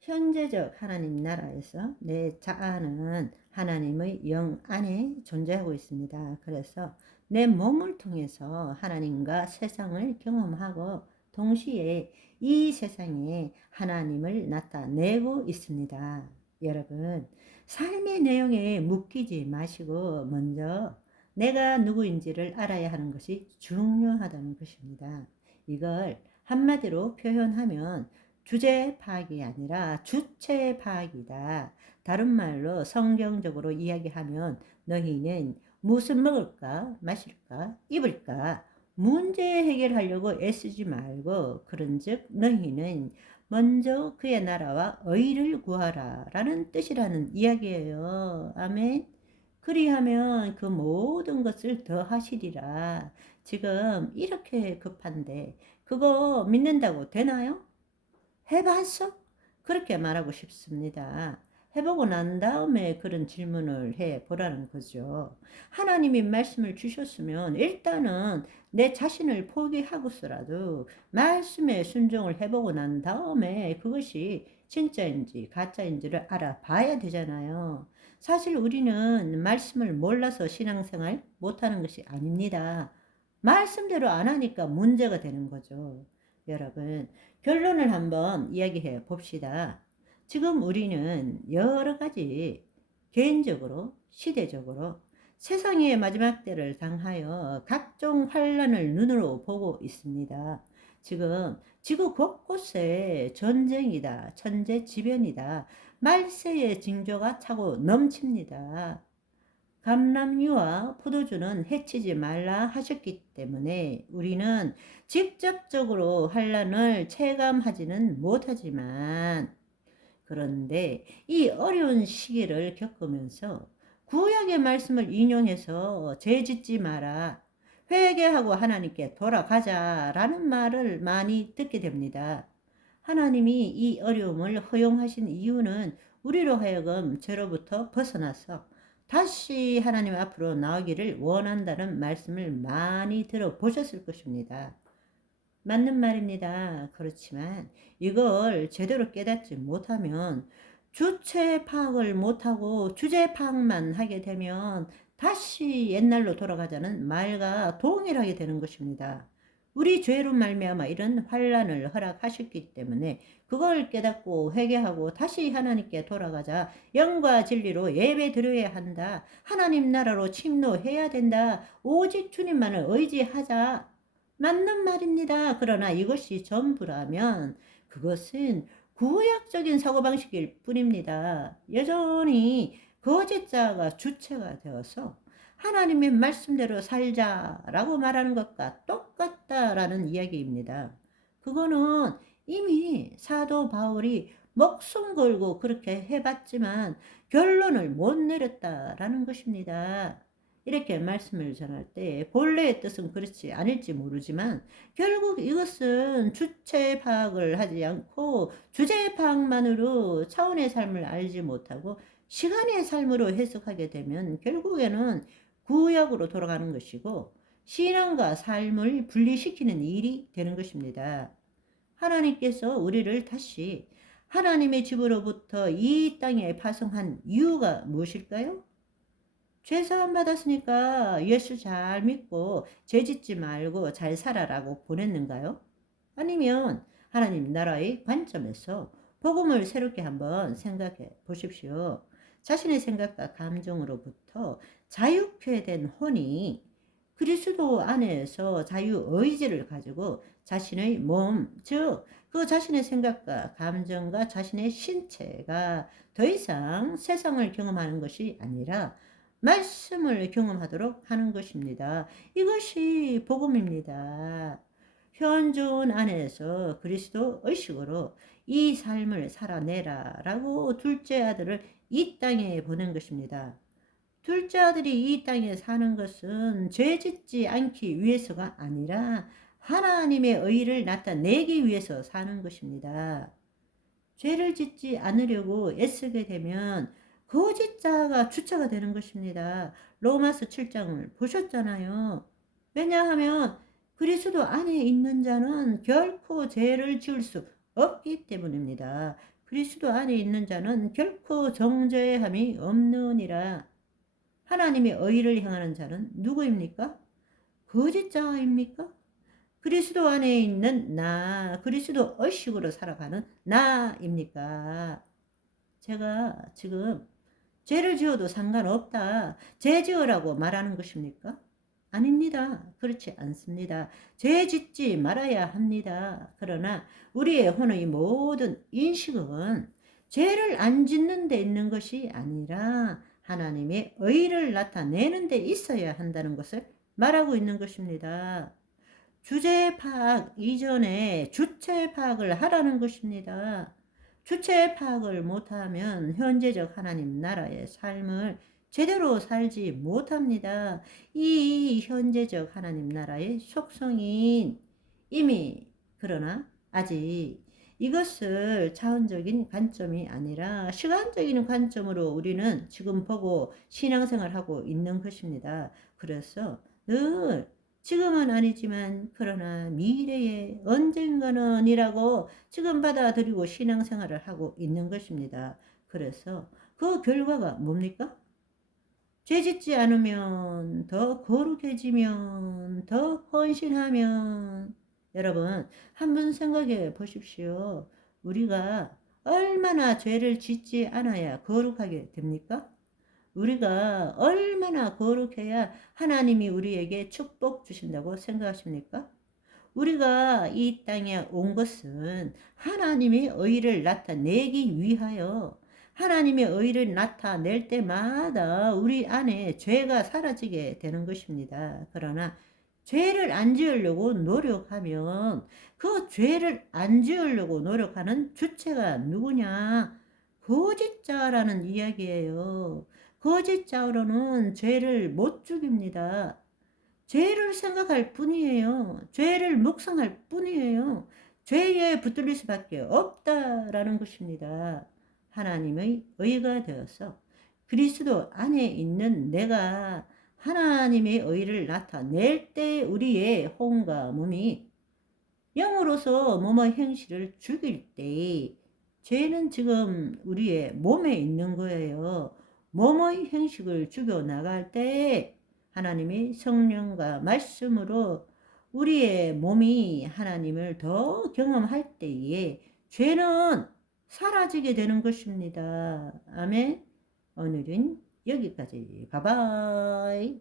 현재적 하나님 나라에서 내 자아는 하나님의 영 안에 존재하고 있습니다. 그래서 내 몸을 통해서 하나님과 세상을 경험하고 동시에 이 세상에 하나님을 나타내고 있습니다. 여러분, 삶의 내용에 묶이지 마시고 먼저 내가 누구인지를 알아야 하는 것이 중요하다는 것입니다. 이걸 한마디로 표현하면 주제 파악이 아니라 주체 파악이다. 다른 말로 성경적으로 이야기하면 너희는 무슨 먹을까, 마실까, 입을까 문제 해결하려고 애쓰지 말고 그런즉 너희는 먼저 그의 나라와 의를 구하라 라는 뜻이라는 이야기예요. 아멘. 그리하면 그 모든 것을 더하시리라. 지금 이렇게 급한데 그거 믿는다고 되나요? 해봤어? 그렇게 말하고 싶습니다. 해보고 난 다음에 그런 질문을 해보라는 거죠. 하나님이 말씀을 주셨으면 일단은 내 자신을 포기하고서라도 말씀에 순종을 해보고 난 다음에 그것이 진짜인지 가짜인지를 알아봐야 되잖아요. 사실 우리는 말씀을 몰라서 신앙생활 못하는 것이 아닙니다. 말씀대로 안 하니까 문제가 되는 거죠. 여러분, 결론을 한번 이야기해 봅시다. 지금 우리는 여러 가지 개인적으로, 시대적으로 세상의 마지막 때를 당하여 각종 환란을 눈으로 보고 있습니다. 지금 지구 곳곳에 전쟁이다, 천재지변이다, 말세의 징조가 차고 넘칩니다. 감람류와 포도주는 해치지 말라 하셨기 때문에 우리는 직접적으로 환란을 체감하지는 못하지만 그런데 이 어려운 시기를 겪으면서 구약의 말씀을 인용해서 죄 짓지 마라, 회개하고 하나님께 돌아가자라는 말을 많이 듣게 됩니다. 하나님이 이 어려움을 허용하신 이유는 우리로 하여금 죄로부터 벗어나서 다시 하나님 앞으로 나오기를 원한다는 말씀을 많이 들어보셨을 것입니다. 맞는 말입니다. 그렇지만 이걸 제대로 깨닫지 못하면 주체 파악을 못하고 주제 파악만 하게 되면 다시 옛날로 돌아가자는 말과 동일하게 되는 것입니다. 우리 죄로 말미암아 이런 환란을 허락하셨기 때문에 그걸 깨닫고 회개하고 다시 하나님께 돌아가자. 영과 진리로 예배 드려야 한다. 하나님 나라로 침노해야 된다. 오직 주님만을 의지하자. 맞는 말입니다. 그러나 이것이 전부라면 그것은 구약적인 사고방식일 뿐입니다. 여전히 거짓자가 주체가 되어서 하나님의 말씀대로 살자라고 말하는 것과 똑같다라는 이야기입니다. 그거는 이미 사도 바울이 목숨 걸고 그렇게 해봤지만 결론을 못 내렸다라는 것입니다. 이렇게 말씀을 전할 때 본래의 뜻은 그렇지 않을지 모르지만 결국 이것은 주체 파악을 하지 않고 주제 파악만으로 차원의 삶을 알지 못하고 시간의 삶으로 해석하게 되면 결국에는 구역으로 돌아가는 것이고 신앙과 삶을 분리시키는 일이 되는 것입니다. 하나님께서 우리를 다시 하나님의 집으로부터 이 땅에 파송한 이유가 무엇일까요? 죄사함 받았으니까 예수 잘 믿고 죄 짓지 말고 잘 살아라고 보냈는가요? 아니면 하나님 나라의 관점에서 복음을 새롭게 한번 생각해 보십시오. 자신의 생각과 감정으로부터 자유케 된 혼이 그리스도 안에서 자유의지를 가지고 자신의 몸, 즉 그 자신의 생각과 감정과 자신의 신체가 더 이상 세상을 경험하는 것이 아니라 말씀을 경험하도록 하는 것입니다. 이것이 복음입니다. 현존 안에서 그리스도 의식으로 이 삶을 살아내라 라고 둘째 아들을 이 땅에 보낸 것입니다. 둘째 아들이 이 땅에 사는 것은 죄 짓지 않기 위해서가 아니라 하나님의 의를 나타내기 위해서 사는 것입니다. 죄를 짓지 않으려고 애쓰게 되면 거짓자가 주체가 되는 것입니다. 로마서 7장을 보셨잖아요. 왜냐하면 그리스도 안에 있는 자는 결코 죄를 지을 수 없기 때문입니다. 그리스도 안에 있는 자는 결코 정죄함이 없느니라. 하나님의 의를 행하는 자는 누구입니까? 거짓자입니까? 그리스도 안에 있는 나, 그리스도 의식으로 살아가는 나입니까? 제가 지금 죄를 지어도 상관없다, 죄 지으라고 말하는 것입니까? 아닙니다. 그렇지 않습니다. 죄 짓지 말아야 합니다. 그러나 우리의 혼의 모든 인식은 죄를 안 짓는 데 있는 것이 아니라 하나님의 의를 나타내는 데 있어야 한다는 것을 말하고 있는 것입니다. 주제 파악 이전에 주체 파악을 하라는 것입니다. 주체 파악을 못하면 현재적 하나님 나라의 삶을 제대로 살지 못합니다. 이 현재적 하나님 나라의 속성인 이미 그러나 아직 이것을 차원적인 관점이 아니라 시간적인 관점으로 우리는 지금 보고 신앙생활하고 있는 것입니다. 그래서 늘 지금은 아니지만 그러나 미래에 언젠가는 이라고 지금 받아들이고 신앙생활을 하고 있는 것입니다. 그래서 그 결과가 뭡니까? 죄짓지 않으면, 더 거룩해지면, 더 헌신하면, 여러분 한번 생각해 보십시오. 우리가 얼마나 죄를 짓지 않아야 거룩하게 됩니까? 우리가 얼마나 거룩해야 하나님이 우리에게 축복 주신다고 생각하십니까? 우리가 이 땅에 온 것은 하나님의 의를 나타내기 위하여, 하나님의 의를 나타낼 때마다 우리 안에 죄가 사라지게 되는 것입니다. 그러나 죄를 안 지으려고 노력하면 그 죄를 안 지으려고 노력하는 주체가 누구냐? 거짓자라는 이야기예요. 거짓자로는 죄를 못 죽입니다. 죄를 생각할 뿐이에요. 죄를 묵상할 뿐이에요. 죄에 붙들릴 수밖에 없다라는 것입니다. 하나님의 의가 되어서 그리스도 안에 있는 내가 하나님의 의를 나타낼 때 우리의 혼과 몸이 영으로서 몸의 행실을 죽일 때 죄는 지금 우리의 몸에 있는 거예요. 몸의 행식을 죽여 나갈 때 하나님이 성령과 말씀으로 우리의 몸이 하나님을 더 경험할 때에 죄는 사라지게 되는 것입니다. 아멘. 오늘은 여기까지. 바이바이.